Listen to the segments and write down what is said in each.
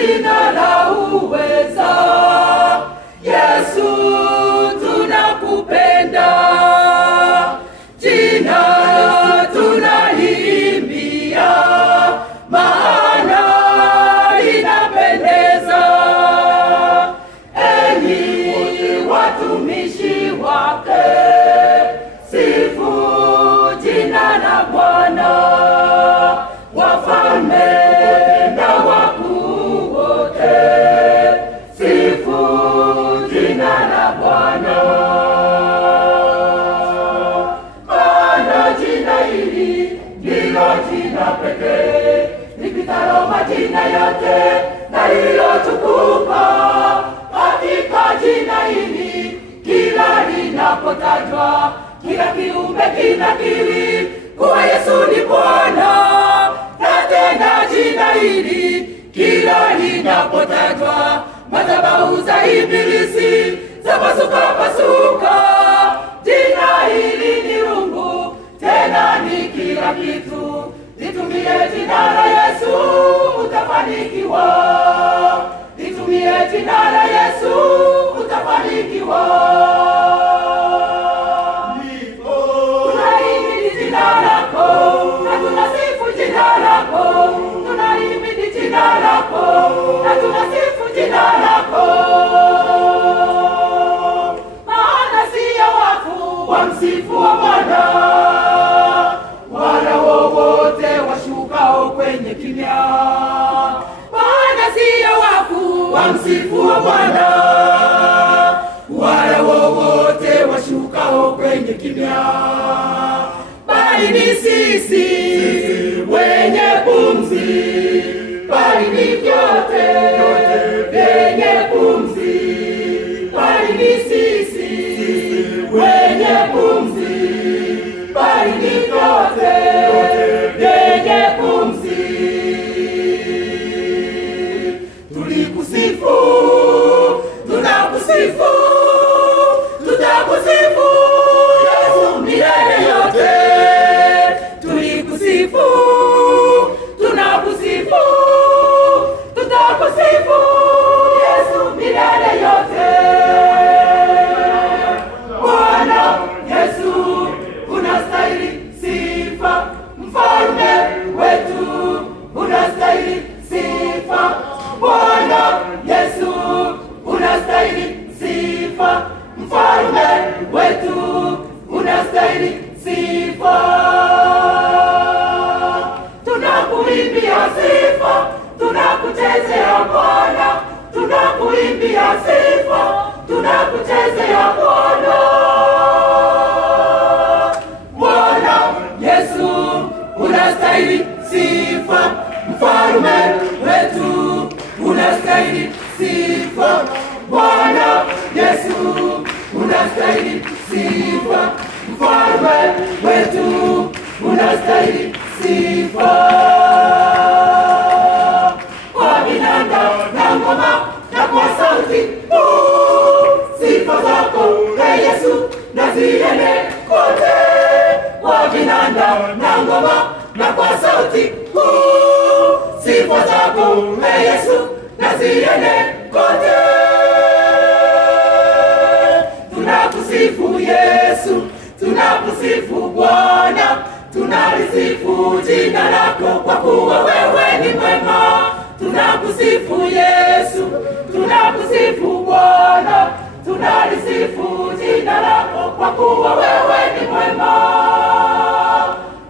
jina la uweza. Yesu tunakupenda, jina tunaliimbia, maana linapendeza. Enyi watumishi wake, sifu jina la Bwana. Wafalme na wakuu wote, sifu jina la Bwana. Maana jina hili ndilo jina pekee lipitalo majina yote na lililotukuka. Katika jina hili kila linapotajwa, kila kiumbe kinakiri kuwa Yesu ni Bwana. Na tena jina hili kila linapotajwa, madhabahu za ibilisi zapasuka pasuka. Jina hili ni rungu, tena ni kila kitu. Litumie jina la Yesu utafanikiwa. Litumie jina la Yesu utafanikiwa. Tunahimidi jina lako na tunasifu jina lako. Tunahimidi jina lako na tunasifu jina lako. Maana siyo wafu wamsifu wa Bwana, wala wowote washukao kwenye kimya. Maana siyo wafu wamsifu wa Bwana, wala wowote washukao kwenye kimya, bali ni sisi wenye pumzi, bali ni vyote vyenye pumzi, bali ni sisi wenye pumzi, bali ni vyote vyenye pumzi. Tulikusifu, tunakusifu, tutakusifu Yesu milele yote. Tulikusifu, tunakusifu, tutakusifu Yesu milele yote. Bwana Yesu unastahili sifa, mfalme wetu unastahili sifa. Bwana Yesu unastahili sifa, mfalme wetu unastahili sifa. Tunakuimbia sifa, tunakuchezea Bwana. Tunakuimbia sifa, tunakuchezea Bwana. Bwana Yesu unastahili sifa, mfalme wetu unastahili sifa. Bwana Yesu unastahili sifa, mfalme wetu unastahili sifa. Kwa vinanda na ngoma na kwa sauti sifa zako e Yesu na ziende kote. Kwa vinanda na ngoma na kwa sauti sifa zako e Yesu na ziende kote. Tunakusifu Yesu, tunakusifu Bwana, tunalisifu jina lako kwa kuwa wewe ni mwema. Tunakusifu Yesu, tunakusifu Bwana, tunalisifu jina lako kwa kuwa wewe ni mwema.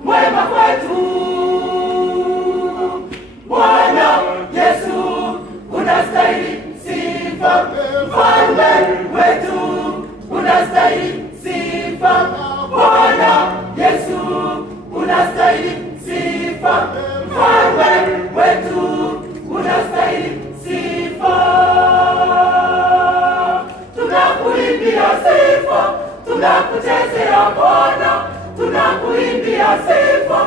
Mwema kwetu Bwana Yesu unastahili sifa, mfalme wetu unastahili sifa. Bwana Yesu unastahili sifa, mfalme wetu unastahili sifa. Tunakuimbia sifa, tunakuchezea Bwana. Tunakuimbia sifa,